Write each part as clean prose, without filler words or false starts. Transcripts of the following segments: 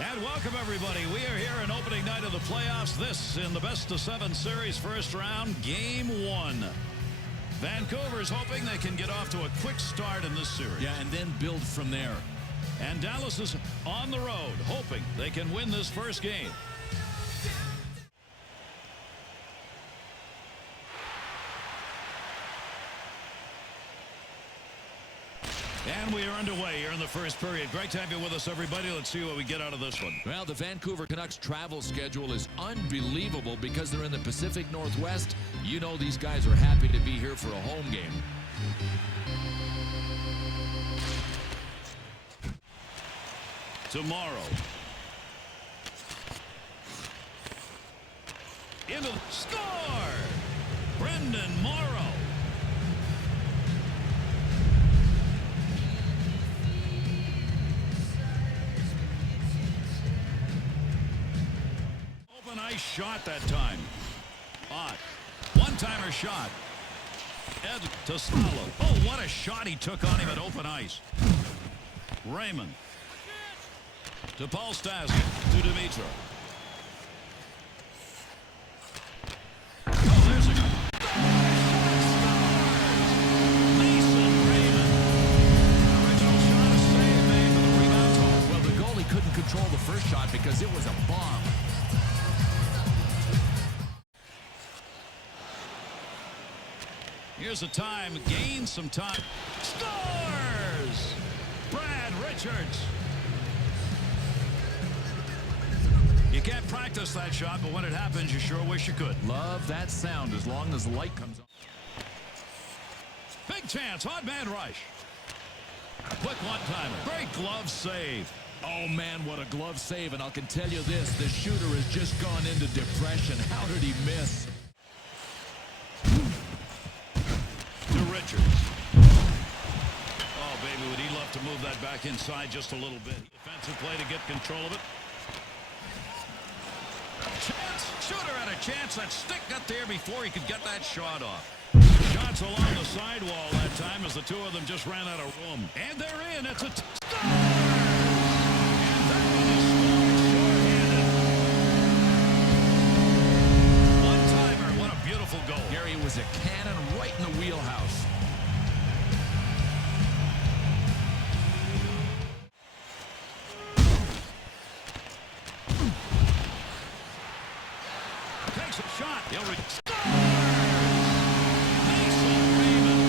And welcome, everybody. We are here in opening night of the playoffs. This in the best-of-7 series first round, Game 1. Vancouver's hoping they can get off to a quick start in this series. Yeah, and then build from there. And Dallas is on the road, hoping they can win this first game. And we are underway here in the first period. Great to have you with us, everybody. Let's see what we get out of this one. Well, the Vancouver Canucks travel schedule is unbelievable because they're in the Pacific Northwest. You know these guys are happy to be here for a home game. Tomorrow. Into the score! Brendan Morrow. Nice shot that time. Ott. One-timer shot. Ed to Salo. Oh, what a shot he took on him at open ice. Raymond. To Paul Stastny. To Dimitra. Oh, there's a... Mason Raymond. Original shot, a save made for the rebound home. Well, the goalie couldn't control the first shot because it was a bomb. Here's a time, gains some time. Scores! Brad Richards. You can't practice that shot, but when it happens, you sure wish you could. Love that sound as long as the light comes on. Big chance, odd man rush. Quick one-timer. Great glove save. Oh, man, what a glove save. And I can tell you this, the shooter has just gone into depression. How did he miss? Richards. Oh, baby, would he love to move that back inside just a little bit. Defensive play to get control of it. Chance. Shooter had a chance. That stick got there before he could get that shot off. Shots along the sidewall that time as the two of them just ran out of room. And they're in. It's a score! And that one is scored shorthanded. One-timer. What a beautiful goal. Gary, it was a cannon right in the wheelhouse. Takes a shot. He'll scores! Mason Raymond.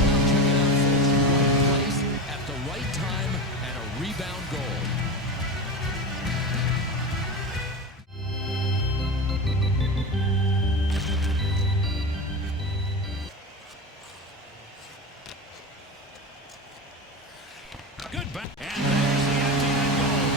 Well, check it out, folks. Right place at the right time and a rebound goal. Good back. And there's the empty net goal.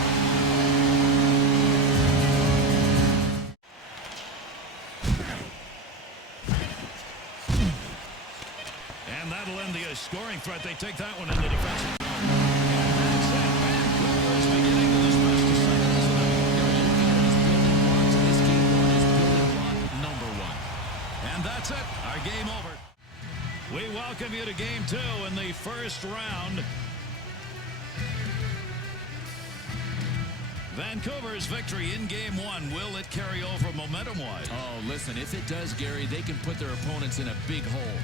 And that'll end the scoring threat. They take that one into defensive zone. And that's it. Vancouver is beginning to this best of seven, isn't it? Building blocks in this game one is building block number one. And that's it. Our game over. We welcome you to Game 2 in the first round. Vancouver's victory in Game 1. Will it carry over momentum-wise? Oh, listen, if it does, Gary, they can put their opponents in a big hole.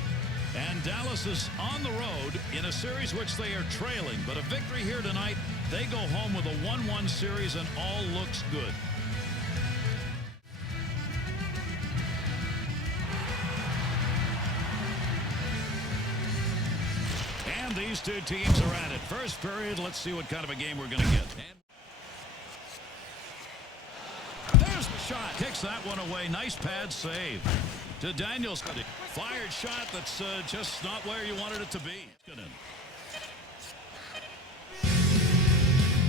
And Dallas is on the road in a series which they are trailing. But a victory here tonight, they go home with a 1-1 series and all looks good. And these two teams are at it. First period, let's see what kind of a game we're going to get. There's the shot. Kicks that one away. Nice pad save. To Daniels. Fired shot that's just not where you wanted it to be.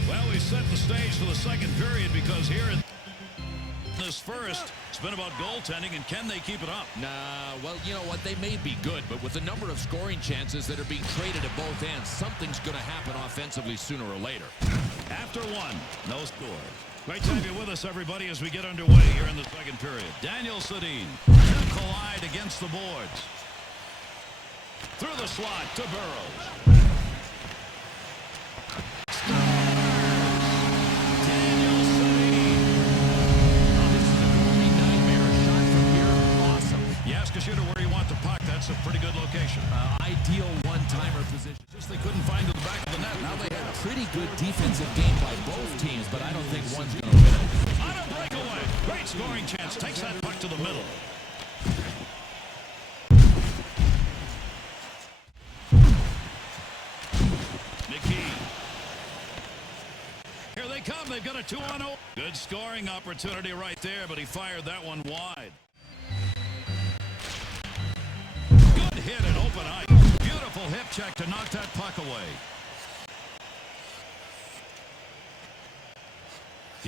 Well, we set the stage for the second period because here in this first, it's been about goaltending, and can they keep it up? Nah, well, you know what? They may be good, but with the number of scoring chances that are being traded at both ends, something's going to happen offensively sooner or later. After one, no score. Great to have you with us, everybody, as we get underway here in the second period. Daniel Sedin to collide against the boards. Through the slot to Burrows. Scores! That's a pretty good location. Ideal one-timer position. Just they couldn't find the back of the net. Now they have a Pretty good defensive game by both teams, but I don't think one's going to win it. on a breakaway. Great scoring chance. Takes that puck to the middle. McKee. Here they come. They've got a 2-on-0. Good scoring opportunity right there, but he fired that one wide. Good hit at open ice. Beautiful hip check to knock that puck away.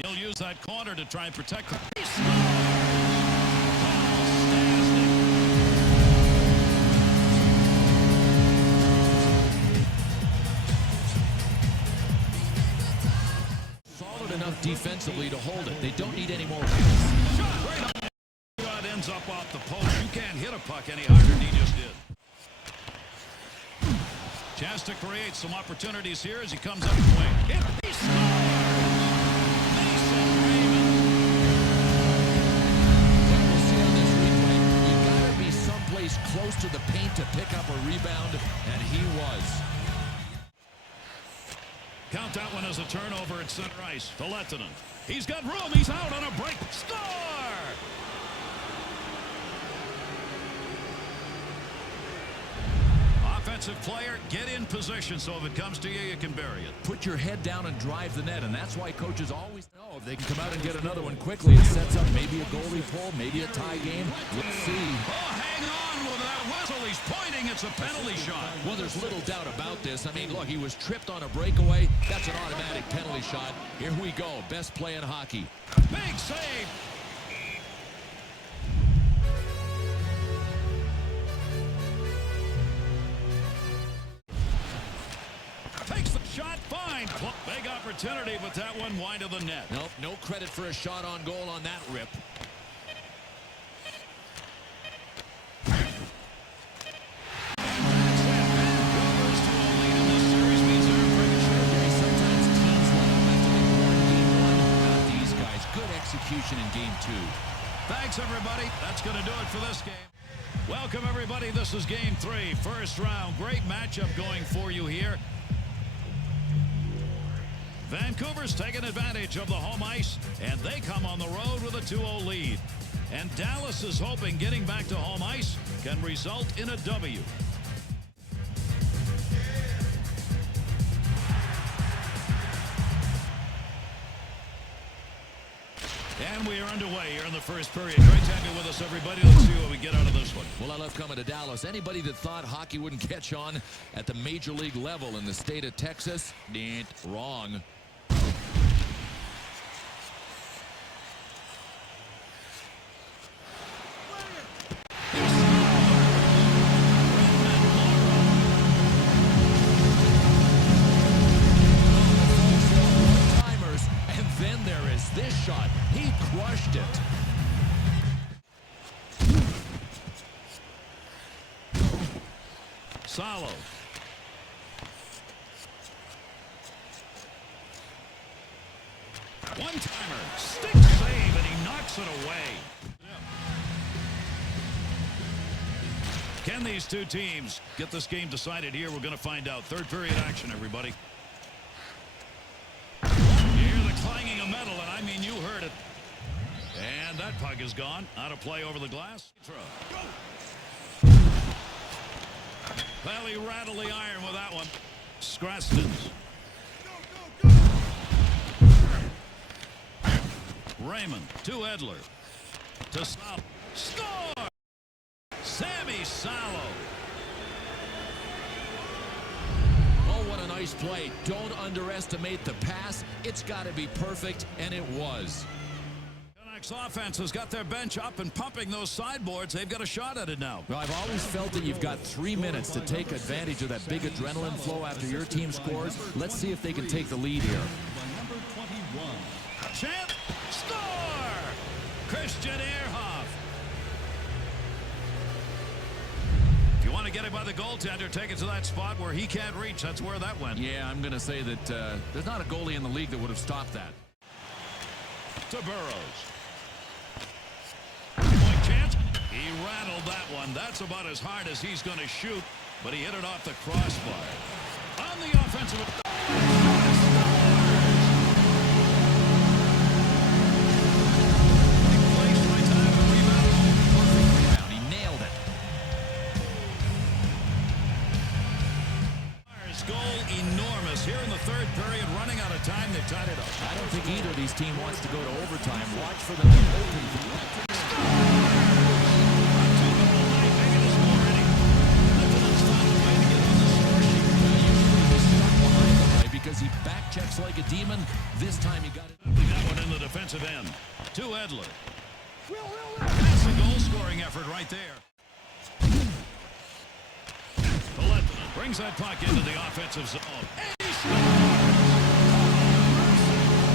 He'll use that corner to try and protect him. He Solid enough defensively to hold it. They don't need any more. shot right up. Shot ends up off the post. You can't hit a puck any harder than he just did. Chance to create some opportunities here as he comes up the wing. He scores! Close to the paint to pick up a rebound, and he was. Count that one as a turnover at center ice to Lettinen. He's got room. He's out on a break. Score! Offensive player, get in position so if it comes to you, you can bury it. Put your head down and drive the net, and that's why coaches always know if they can come out and get another one quickly. It sets up maybe a goalie pull, maybe a tie game. Let's see. Oh, hang on with that whistle. He's pointing. It's a penalty shot. Well, there's little doubt about this. I mean, look, he was tripped on a breakaway. That's an automatic penalty shot. Here we go. Best play in hockey. Big save. Takes the shot. Fine. Big opportunity, but that one wide of the net. Nope, no credit for a shot on goal on that rip. Execution in game 2. Thanks, everybody. That's going to do it for this game. Welcome, everybody. This is game 3, first round. Great matchup going for you here. Vancouver's taking advantage of the home ice, and they come on the road with a 2-0 lead. And Dallas is hoping getting back to home ice can result in a W. And we are underway here in the first period. Great to have you with us, everybody. Let's see what we get out of this one. Well, I love coming to Dallas. Anybody that thought hockey wouldn't catch on at the major league level in the state of Texas, ain't wrong. This shot, he crushed it. Salo. One-timer. Stick save, and he knocks it away. Can these two teams get this game decided here? We're going to find out. Third period action, everybody. Clanging a metal, and I mean you heard it. And that puck is gone. Out of play over the glass. Well, he rattled the iron with that one. Scrastins. Raymond to Edler. To stop. Score! Sammy Salo. Nice play. Don't underestimate the pass. It's got to be perfect, and it was. Canucks offense has got their bench up and pumping those sideboards. They've got a shot at it now. Well, I've always felt that you've got 3 minutes to take advantage of that big adrenaline flow after your team scores. Let's see if they can take the lead here. Number 21. Chance. Score! Christian Ehrhoff. You want to get it by the goaltender, take it to that spot where he can't reach. That's where that went. Yeah, I'm going to say that there's not a goalie in the league that would have stopped that. To Burrows. Point chance. He rattled that one. That's about as hard as he's going to shoot, but he hit it off the crossbar. On the offensive... He nailed it. Goal enormous here in the third period, running out of time. They've tied it up. I don't think either of these teams wants to go to overtime. Watch for them to open. Because he back checks like a demon. This time he got it. That one in the defensive end to Edler. That's a goal-scoring effort right there. Brings that puck into the offensive zone. And he scores!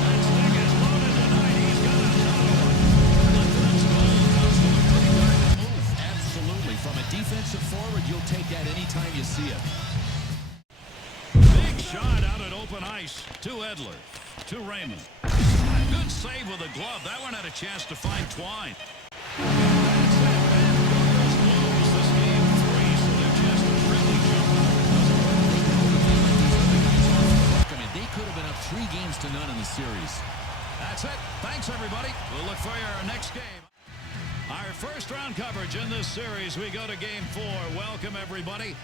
That stick is loaded tonight. He's got another one. Lieutenant's goal comes from a pretty darn move. Absolutely. From a defensive forward, you'll take that anytime you see it. Big shot out at open ice to Edler. To Raymond. Good save with a glove. That one had a chance to find Twine. That's it. Vancouver's lose this game 3, so they're just really jumping out. They could have been up 3 games to none in the series. That's it. Thanks, everybody. We'll look for your next game. Our first round coverage in this series, we go to game 4. Welcome, everybody.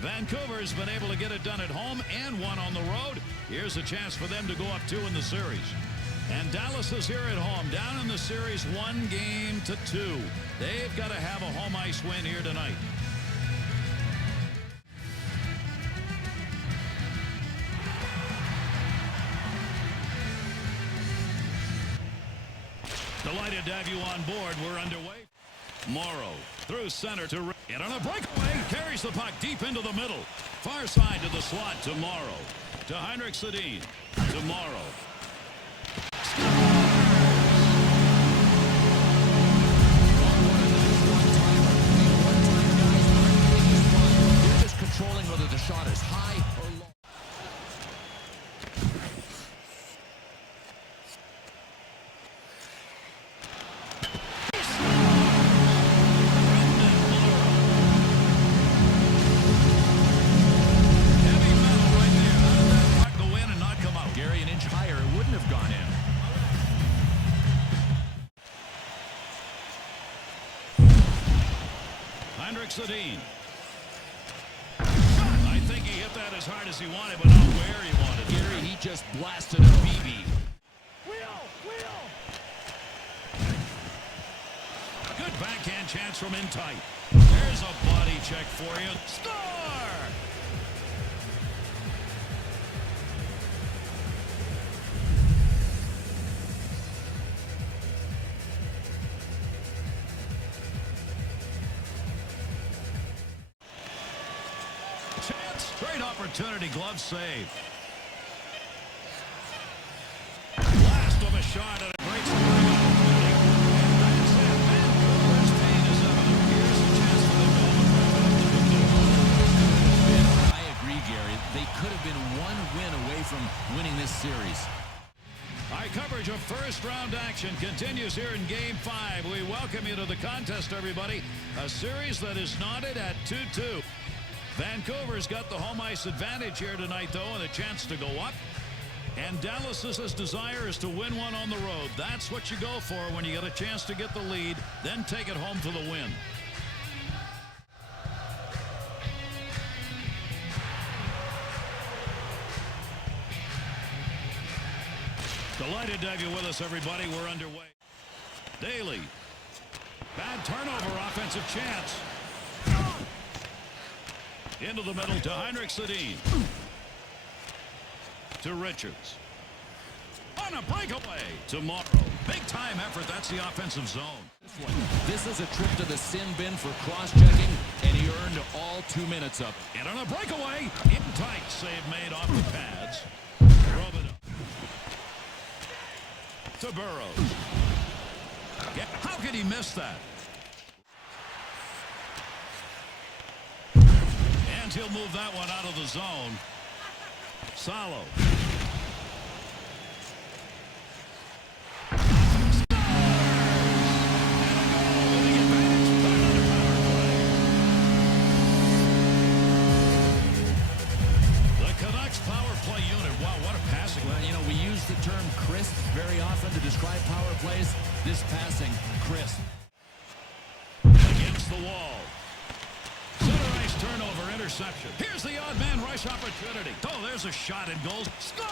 Vancouver's been able to get it done at home and 1 on the road. Here's a chance for them to go up 2 in the series. And Dallas is here at home, down in the series 1-2. They've got to have a home ice win here tonight. Delighted to have you on board. We're underway. Morrow through center to and on a breakaway carries the puck deep into the middle. Far side to the slot to Morrow. To Heinrich Sedin. To Morrow. They're just controlling whether the shot is high or low. Sedin. I think he hit that as hard as he wanted, but not where he wanted. Gary, he just blasted a BB. Good backhand chance from in tight. There's a body check for you. Score! Great opportunity, glove save. Blast of a shot and a great scoring opportunity. And that's it. Vancouver's pain is evident. Here's a chance for them to open I agree, Gary. They could have been 1 win away from winning this series. Our coverage of first-round action continues here in Game 5. We welcome you to the contest, everybody. A series that is knotted at 2-2. Vancouver's got the home ice advantage here tonight, though, and a chance to go up. And Dallas's desire is to win one on the road. That's what you go for when you get a chance to get the lead, then take it home for the win. Delighted to have you with us, everybody. We're underway. Daly. Bad turnover, offensive chance. Into the middle to Heinrich Sedin. To Richards. On a breakaway. Tomorrow. Big time effort. That's the offensive zone. This is a trip to the sin bin for cross-checking, and he earned all 2 minutes up. And on a breakaway. In tight. Save made off the pads. Drove it up. To Burrows. How could he miss that? And he'll move that one out of the zone. Salo. play unit. Wow, what a passing. Well, you know, we use the term crisp very often to describe power plays. This passing, crisp. Against the wall. Center ice turnover, interception. Here's the odd man rush opportunity. Oh, there's a shot and goal. Score!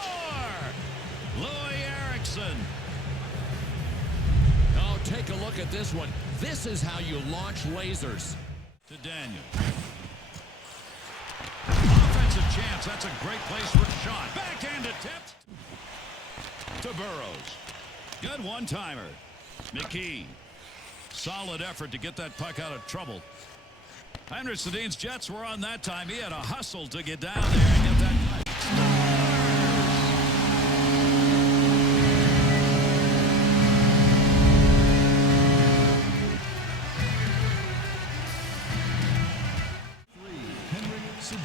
Louis Eriksson. Oh, take a look at this one. This is how you launch lasers. To Daniel. Offensive chance. That's a great place for a shot. Backhanded tipped. To Burrows. Good one-timer. McKee. Solid effort to get that puck out of trouble. Henrik Sedin's Jets were on that time. He had a hustle to get down there and get that puck.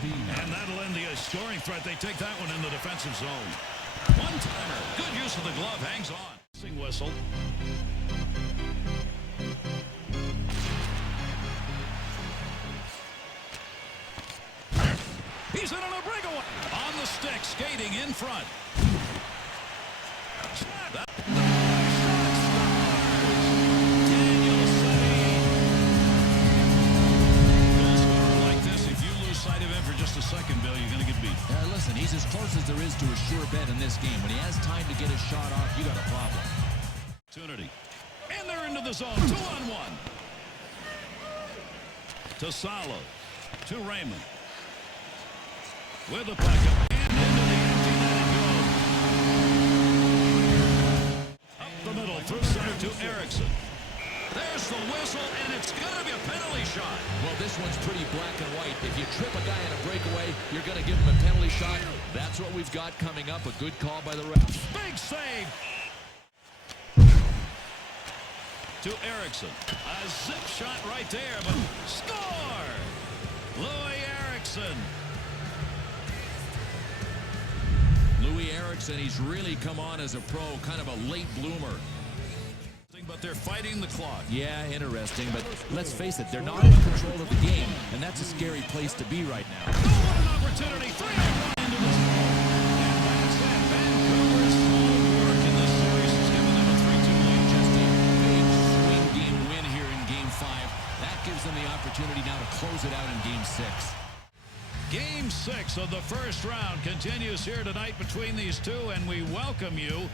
And that'll end the scoring threat. They take that one in the defensive zone. One-timer. Good use of the glove. Hangs on. Whistle. He's in on a breakaway. On the stick, skating in front. Daniel Sedin. Goal scorer like this, if you lose sight of him for just a second, Bill, you're going to get beat. Listen, he's as close as there is to a sure bet in this game. When he has time to get his shot off, you got a problem. Opportunity. And they're into the zone. 2-on-1. To Salo. To Raymond. With the puck up and into the empty net it goes. Up the middle, through center to Eriksson. There's the whistle, and it's going to be a penalty shot. Well, this one's pretty black and white. If you trip a guy in a breakaway, you're going to give him a penalty shot. That's what we've got coming up. A good call by the ref. Big save. To Eriksson. A zip shot right there, but score! Louis Eriksson. Louis Eriksson, he's really come on as a pro, kind of a late bloomer. But they're fighting the clock. Yeah, interesting, but let's face it, they're not in control of the game, and that's a scary place to be right now. Oh, what an opportunity. 3-on-1 into this goal. And that's it. Vancouver's solid work in this series has given them a 3-2 lead. Just a big swing game win here in Game 5. That gives them the opportunity now to close it out in Game 6. Game 6 of the first round continues here tonight between these two, and we welcome you.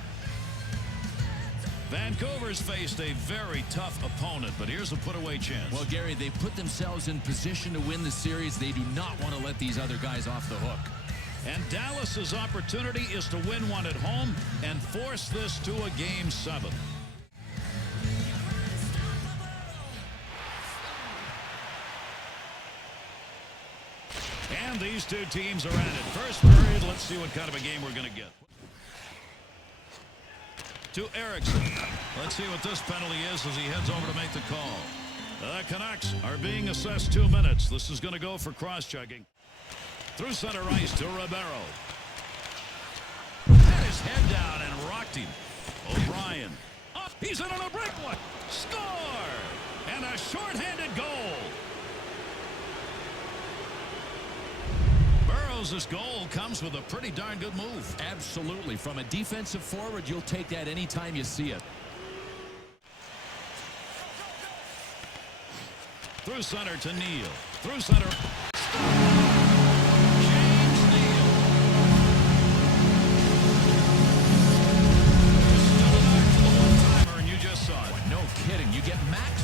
Vancouver's faced a very tough opponent, but here's a put-away chance. Well, Gary, they put themselves in position to win the series. They do not want to let these other guys off the hook. And Dallas's opportunity is to win one at home and force this to a Game 7. And these two teams are at it. First period, let's see what kind of a game we're going to get. To Eriksson. Let's see what this penalty is as he heads over to make the call. The Canucks are being assessed 2 minutes. This is going to go for cross-checking. Through center ice to Ribeiro. Had his head down and rocked him. O'Brien. Up. He's in on a breakaway. Score! And a shorthanded goal. Burrows' goal comes with a pretty darn good move. Absolutely. From a defensive forward, you'll take that anytime you see it. Through center to Neal. Through center.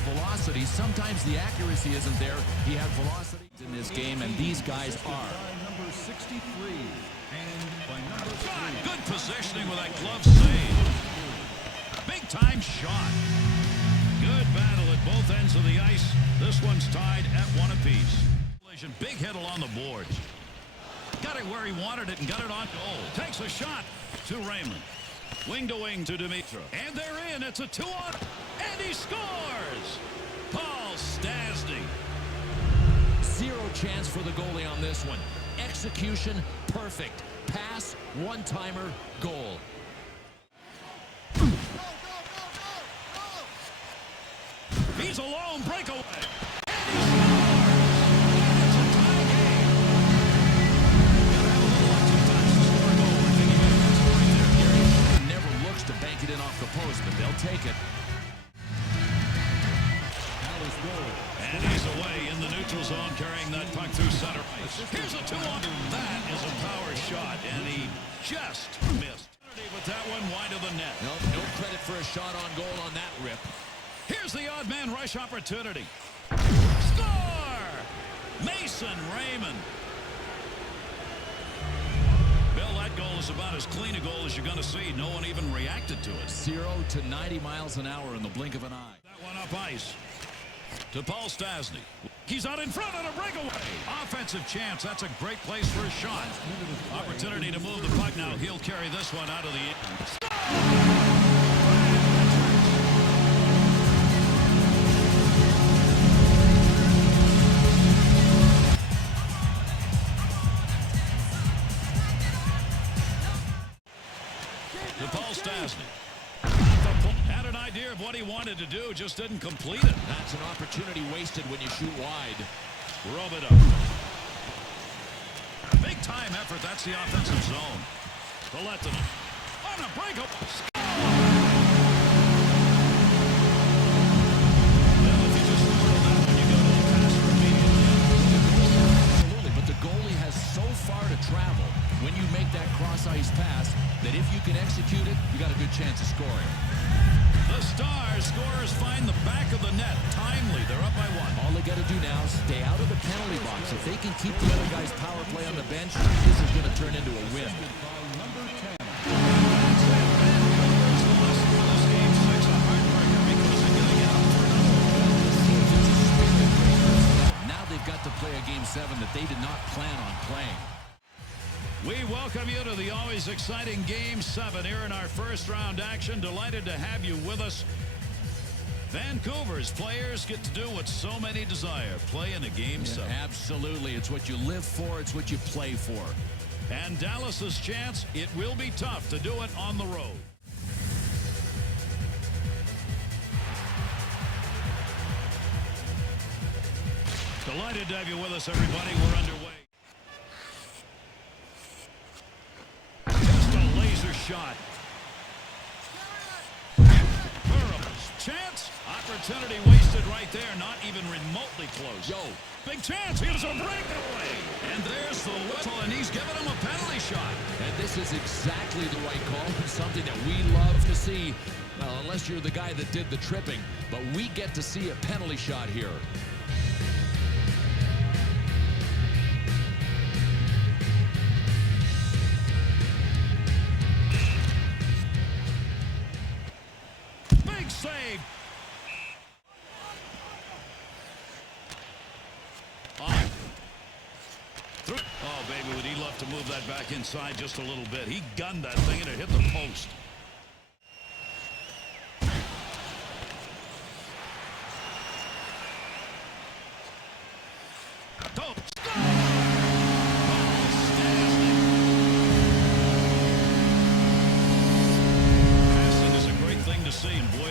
Velocity. Sometimes the accuracy isn't there. He had velocity in this game, and these guys are. Number 63 and by number 3. Good positioning with that glove save. Big time shot. Good battle at both ends of the ice. This one's tied at 1 apiece. Big hit along the boards. Got it where he wanted it and got it on goal. Takes a shot to Raymond. Wing to wing to Dimitra. And they're in. It's a 2-on. And he scores! Paul Stastny. Zero chance for the goalie on this one. Execution, perfect. Pass, one-timer, goal. He's alone. Breakaway. just missed. But that one wide of the net. No credit for a shot on goal on that rip. Here's the odd man rush opportunity. Score! Mason Raymond. Bill, that goal is about as clean a goal as you're going to see. No one even reacted to it. 0 to 90 miles an hour in the blink of an eye. That one up ice. To Paul Stastny. He's out in front on a breakaway. Offensive chance. That's a great place for a shot. Opportunity to move the puck now. He'll carry this one out of the end. To Paul Stastny. Had an idea of what he wanted to do, just didn't complete it. That's an opportunity wasted when you shoot wide. Rub it up. Big time effort. That's the offensive zone. Collecting it. On a breakup. Well, if you just throw that one, you go to the passer immediately. Absolutely, but the goalie has so far to travel when you make that cross-ice pass that if you can execute it, you got a good chance of scoring. The Stars scorers find the back of the net. Timely. They're up by one. All they got to do now is stay out of the penalty box. If they can keep the other guy's power play on the bench, this is going to turn into a win. Now they've got to play a Game 7 that they did not plan on playing. We welcome you to the always exciting Game 7 here in our first round action. Delighted to have you with us. Vancouver's players get to do what so many desire, play in a Game 7. Absolutely. It's what you live for. It's what you play for. And Dallas's chance, it will be tough to do it on the road. Delighted to have you with us, everybody. We're underway. Shot. Chance. Opportunity wasted right there. Not even remotely close. Yo. Big chance. Here's a breakaway. And there's the whistle, and he's giving him a penalty shot. And this is exactly the right call. It's something that we love to see. Well, unless you're the guy that did the tripping. But we get to see a penalty shot here. Save. Oh, baby, would he love to move that back inside just a little bit. He gunned that thing and it hit the post.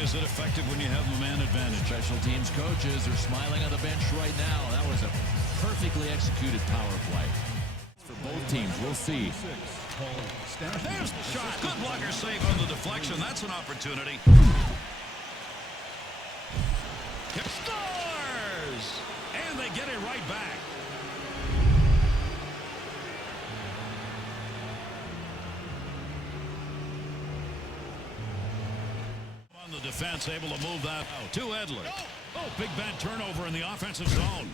Is it effective when you have a man advantage? Special teams coaches are smiling on the bench right now. That was a perfectly executed power play. For both teams, we'll see. There's the shot. Good blocker save on the deflection. That's an opportunity. Scores! And they get it right back. The defense able to move that out to Edler. Oh, big bad turnover in the offensive zone.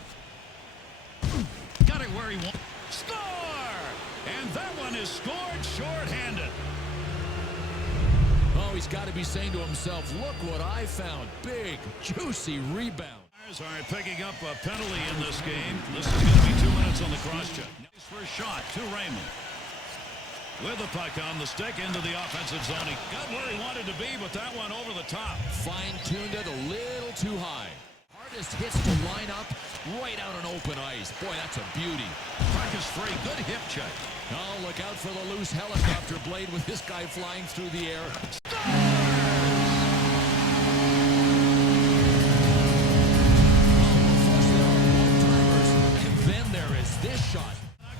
Got it where he wants. Score! And that one is scored short-handed. Oh, he's got to be saying to himself, look what I found. Big, juicy rebound. Are picking up a penalty in this game. This is going to be 2 minutes on the cross-check. Nice first shot to Raymond. With the puck on the stick into the offensive zone. He got where he wanted to be, but that one over the top. Fine-tuned it a little too high. Hardest hits to line up right out on open ice. Boy, that's a beauty. Puck is free. Good hip check. Oh, look out for the loose helicopter blade with this guy flying through the air. And then there is this shot.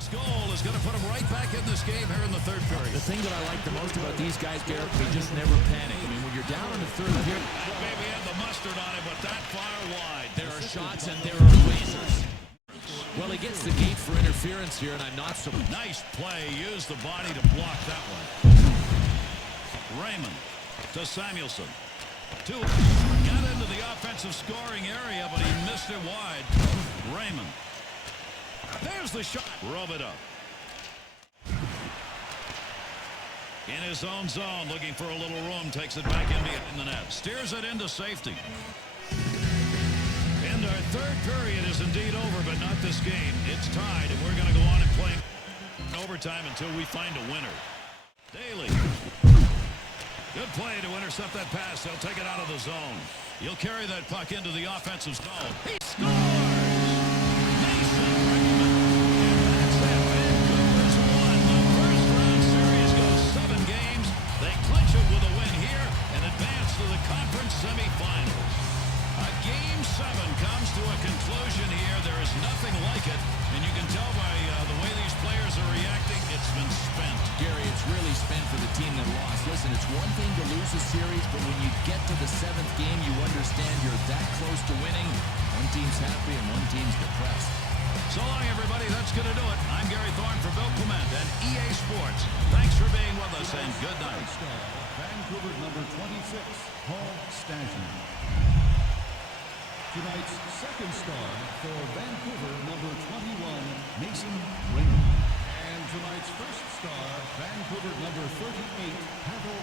Goal is going to put him right back in this game here in the third period. The thing that I like the most about these guys, Garrett, they just never panic. I mean, when you're down in the third period, maybe had the mustard on it, but that far wide. There are shots and there are lasers. Well, he gets the gate for interference here, and I'm not so... Nice play. Use the body to block that one. Raymond to Samuelson. Got into the offensive scoring area, but he missed it wide. Raymond. There's the shot. Rub it up. In his own zone, looking for a little room, takes it back in behind the net. Steers it into safety. And our third period is indeed over, but not this game. It's tied, and we're going to go on and play overtime until we find a winner. Daly. Good play to intercept that pass. They'll take it out of the zone. He'll carry that puck into the offensive zone. He scores! Mason Raymond. And that's it. Vancouver's won. The first round series goes 7 games. They clinch it with a win here and advance to the conference semifinals. Game 7 comes to a conclusion here. There is nothing like it, and you can tell by the way these players are reacting, it's been spent. Gary, it's really spent for the team that lost. Listen, it's one thing to lose a series, but when you get to the 7th game, you understand you're that close to winning. One team's happy and one team's depressed. So long, everybody. That's going to do it. I'm Gary Thorne for Bill Clement and EA Sports. Thanks for being with us, and good night. Vancouver number 26, Paul Stastny. Tonight's second star for Vancouver, number 21, Mason Raymond. And tonight's first star, Vancouver, number 38, Pavel